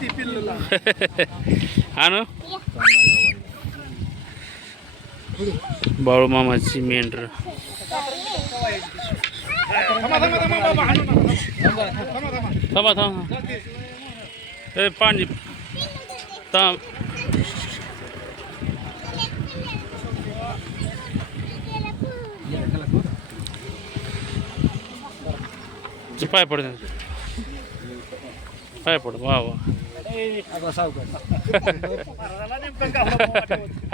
ती पिल्लूला. ना? बाळू मामाची मेंढर. थांबा थांबा ए पाणी. थांब. ते पाय पड पाय पड वा वा.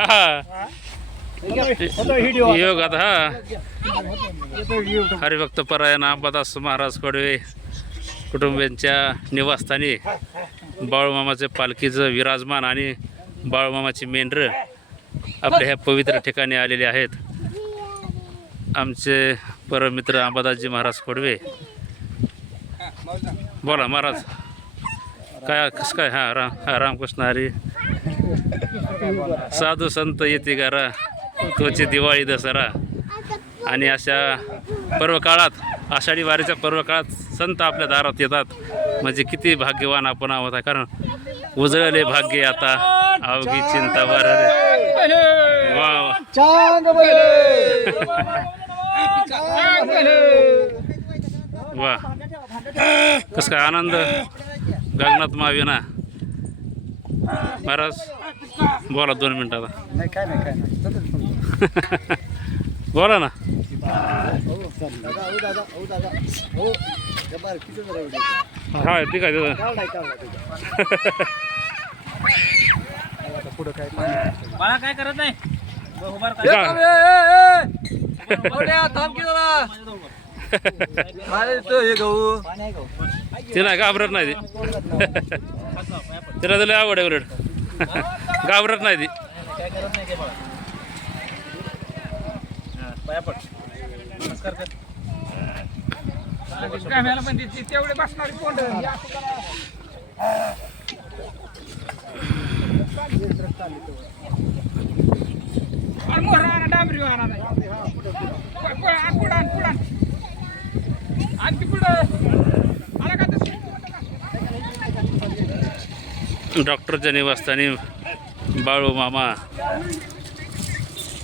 हा योग आता हा. हरिभक्त परायण अंबादास महाराज कडवे कुटुंबियांच्या निवासस्थानी बाळूमामाचे पालखीचं विराजमान आणि बाळूमामाची मेंढरं आपल्या ह्या पवित्र ठिकाणी आलेले आहेत. आमचे परमित्र अंबादासजी महाराज खोडवे बोला महाराज. काय कसं काय? हा राम हा रामकृष्ण हरी. साधू संत येते गारा तोची दिवाळी दसरा. आणि अशा पर्व काळात आषाढी वारीच्या पर्व काळात संत आपल्या दारात येतात. म्हणजे किती भाग्यवान आपण आहोत. कारण उजळले भाग्य आता. अवघी चिंता भरले वा वा. वा. कसं काय आनंद? गगनात मावेना महाराज बोला दोन मिनिटं आता. नाही काय नाही काय नाही. बोला ना. दादा हो दादा हो दादा हो जरा हा ठीक आहे पुढं काय पाणी मला काय करत नाही उभार ठीक आहे. हे ते तिला घाबरत नाही ती. तिला तुला आवड आहे उलट. घाबरत नाही ती. काय ते तेवढे बसणारी कोंड डांबरी आणखी पुढं. डॉक्टरच्या निवासस्थानी बाळू मामा